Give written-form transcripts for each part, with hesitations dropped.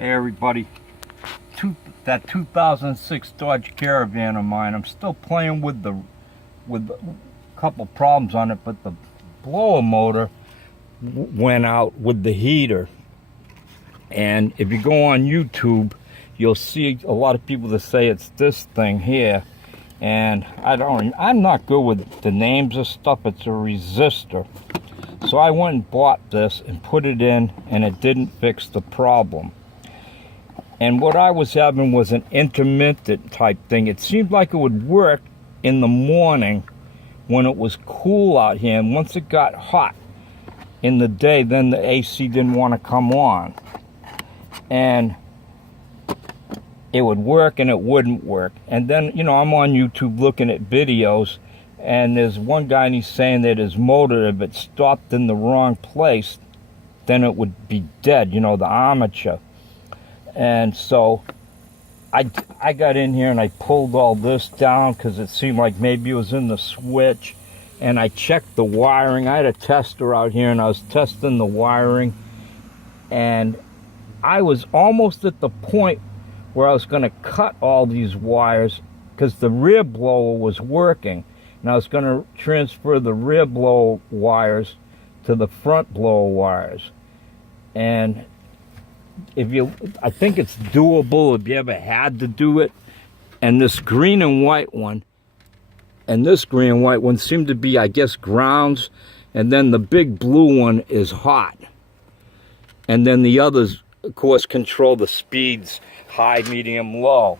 Hey everybody, that 2006 Dodge Caravan of mine, I'm still playing with a couple problems on it, but the blower motor went out with the heater. And if you go on YouTube, you'll see a lot of people that say it's this thing here. And I'm not good with the names of stuff. It's a resistor. So I went and bought this and put it in, and it didn't fix the problem. And what I was having was an intermittent type thing. It seemed like it would work in the morning when it was cool out here. And once it got hot in the day, then the AC didn't want to come on. And it would work and it wouldn't work. And then, you know, I'm on YouTube looking at videos, and there's one guy and he's saying that his motor, if it stopped in the wrong place, then it would be dead, you know, the armature. And so I got in here and I pulled all this down because it seemed like maybe it was in the switch. And I checked the wiring. I had a tester out here and I was testing the wiring. And I was almost at the point where I was going to cut all these wires because the rear blower was working. And I was going to transfer the rear blower wires to the front blower wires. And I think it's doable if you ever had to do it. And this green and white one, and this green and white one seem to be, I guess, grounds. And then the big blue one is hot. And then the others, of course, control the speeds, high, medium, low.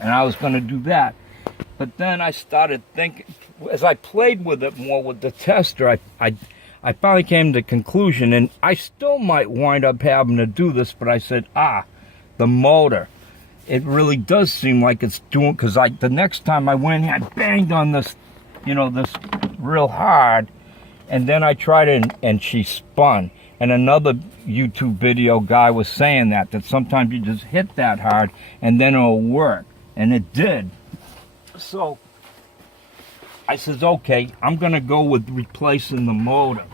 And I was going to do that. But then I started thinking, as I played with it more with the tester, I finally came to the conclusion, and I still might wind up having to do this, but I said, the motor. It really does seem like it's doing, because the next time I went here, I banged on this, you know, this real hard, and then I tried it, and she spun. And another YouTube video guy was saying that sometimes you just hit that hard, and then it'll work. And it did. So I says, okay, I'm going to go with replacing the motor.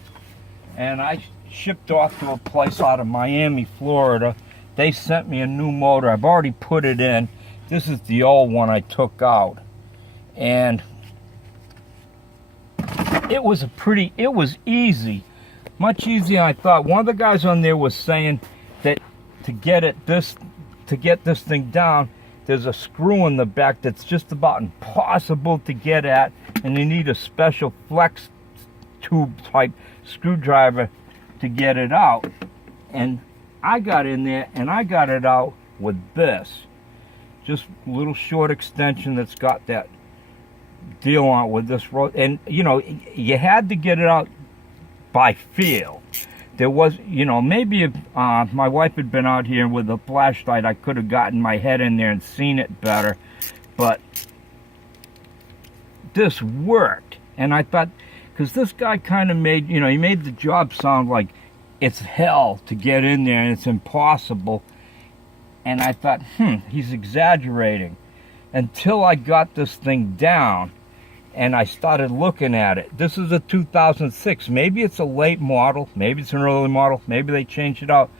And I shipped off to a place out of Miami, Florida. They sent me a new motor. I've already put it in. This is the old one I took out. And it was easy. Much easier than I thought. One of the guys on there was saying that to get this thing down, there's a screw in the back that's just about impossible to get at, and you need a special flex tube type screwdriver to get it out. And I got in there and I got it out with this. Just a little short extension that's got that deal on it with this road. And you know, you had to get it out by feel. There was, you know, maybe if my wife had been out here with a flashlight, I could have gotten my head in there and seen it better. But this worked. And I thought, because this guy kind of made, you know, he made the job sound like it's hell to get in there and it's impossible. And I thought, he's exaggerating. Until I got this thing down. And I started looking at it. This is a 2006. Maybe it's a late model. Maybe it's an early model. Maybe they changed it out.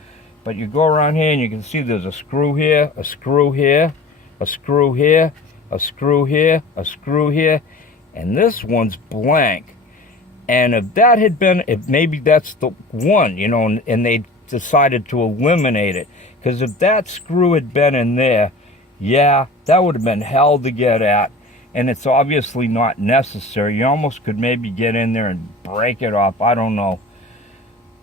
But you go around here and you can see there's a screw here, a screw here, a screw here, a screw here, a screw here. And this one's blank. And if that had been, maybe that's the one, you know, and they decided to eliminate it. Because if that screw had been in there, yeah, that would have been hell to get at. And it's obviously not necessary. You almost could maybe get in there and break it off. I don't know.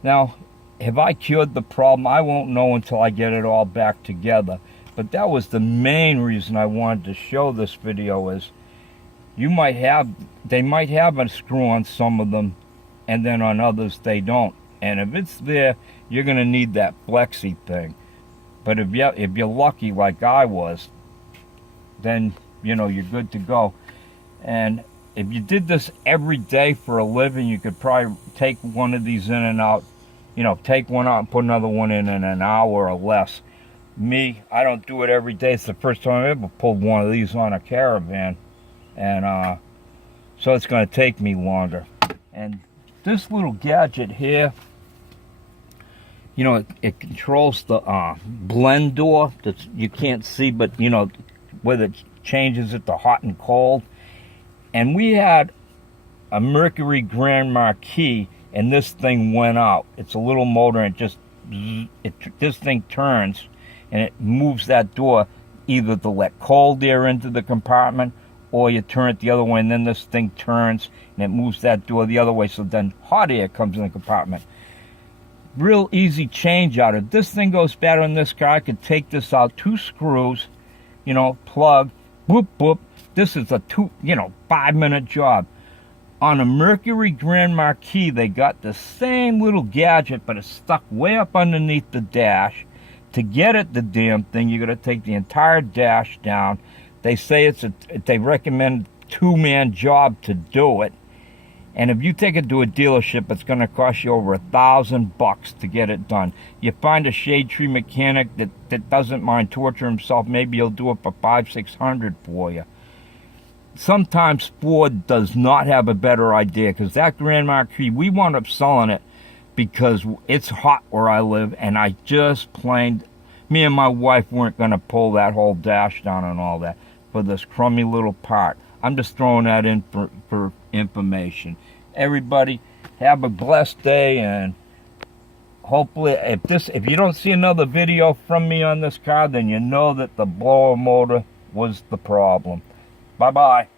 Now, have I cured the problem? I won't know until I get it all back together. But that was the main reason I wanted to show this video is they might have a screw on some of them, and then on others they don't. And if it's there, you're going to need that flexi thing. But if you're lucky like I was, then you know, you're good to go. And if you did this every day for a living, you could probably take one of these in and out, you know, take one out and put another one in an hour or less. Me, I don't do it every day. It's the first time I ever pulled one of these on a Caravan. And so it's going to take me longer. And this little gadget here you know, it controls the blend door that you can't see, but you know, where it changes it to hot and cold. And we had a Mercury Grand Marquis, and this thing went out. It's a little motor, and this thing turns, and it moves that door either to let cold air into the compartment, or you turn it the other way, and then this thing turns, and it moves that door the other way, so then hot air comes in the compartment. Real easy change out. If this thing goes bad on this car, I could take this out, 2 screws, you know, plug, boop, boop. This is a 5-minute job. On a Mercury Grand Marquis, they got the same little gadget, but it's stuck way up underneath the dash. To get at the damn thing, you got to take the entire dash down. They say they recommend 2-man job to do it. And if you take it to a dealership, it's going to cost you over $1,000 to get it done. You find a shade tree mechanic that doesn't mind torturing himself, maybe he'll do it for $500-600 for you. Sometimes Ford does not have a better idea, because that Grand Marquis, we wound up selling it because it's hot where I live, and me and my wife weren't going to pull that whole dash down and all that for this crummy little part. I'm just throwing that in for information. Everybody, have a blessed day, and hopefully, if you don't see another video from me on this car, then you know that the blower motor was the problem. Bye-bye.